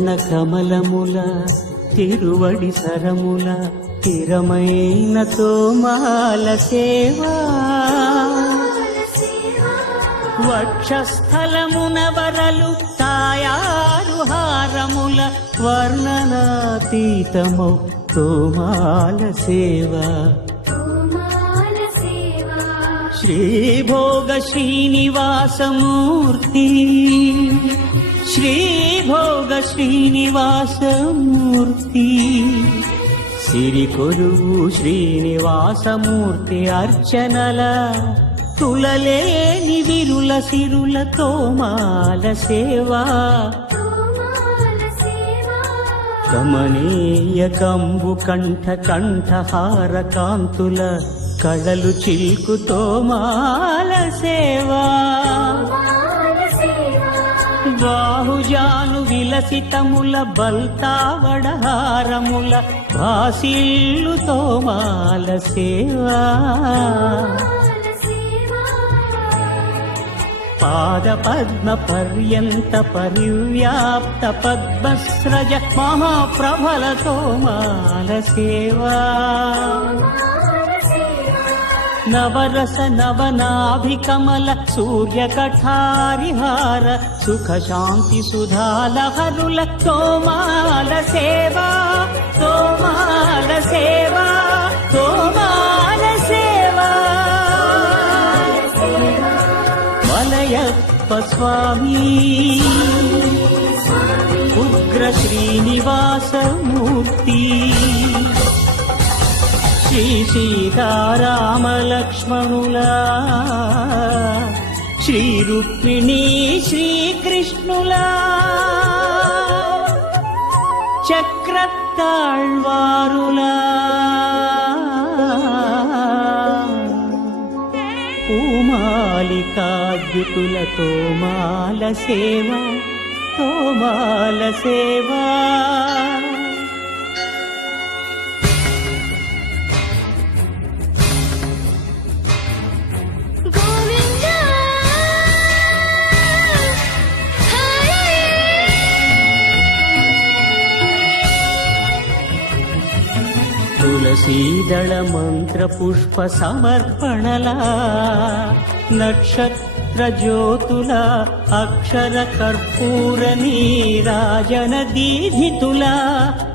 కమలముల తిరువడి సరముల తిరమైన తోమాల సేవా వక్షస్థలమున వరలు తాయారు హారముల వర్ణనాతీతమౌ తోమాల సేవా శ్రీభోగ శ్రీనివాసమూర్తి శ్రీభోగ శ్రీనివాసమూర్తి సిరి కొరువు శ్రీనివాసమూర్తి అర్చనల తులలేని విరుల సిరుల తోమాల సేవా కమనీయ కంబు కంఠ కంఠహార కాంతుల కళలు చిల్కు తోమాల సేవా బాహుజాను విలసితముల బల్తావడహారముల భాసిల్లు తోమాల సేవా పాద పద్మ పర్యంత పరివ్యాప్త పద్మస్రజ మహాప్రభల తోమాల సేవా నవరస నవనాభికమల సూర్యకఠారిహార సుఖ శాంతి సుధాలహరుల తోమాల సేవా తోమాల సేవా తోమాల సేవా వలయప్ప స్వామి ఉగ్ర శ్రీనివాసమూర్తి శ్రీ సీతారామ లక్ష్మణులా శ్రీ రుక్మిణీ శ్రీకృష్ణులా చక్రతాళ్వారులా పూమాలికాద్యుతుల తోమాల సేవా తోమాల సేవా తులసీదళ మంత్ర పుష్ప సమర్పణలా నక్షత్ర జ్యోతుల అక్షర కర్పూర నీరాజన దీధితుల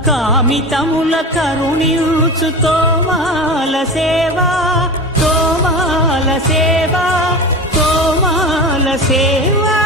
కామితముల కరుణించు తోమాల సేవా తోమాల సేవా తోమాల సేవా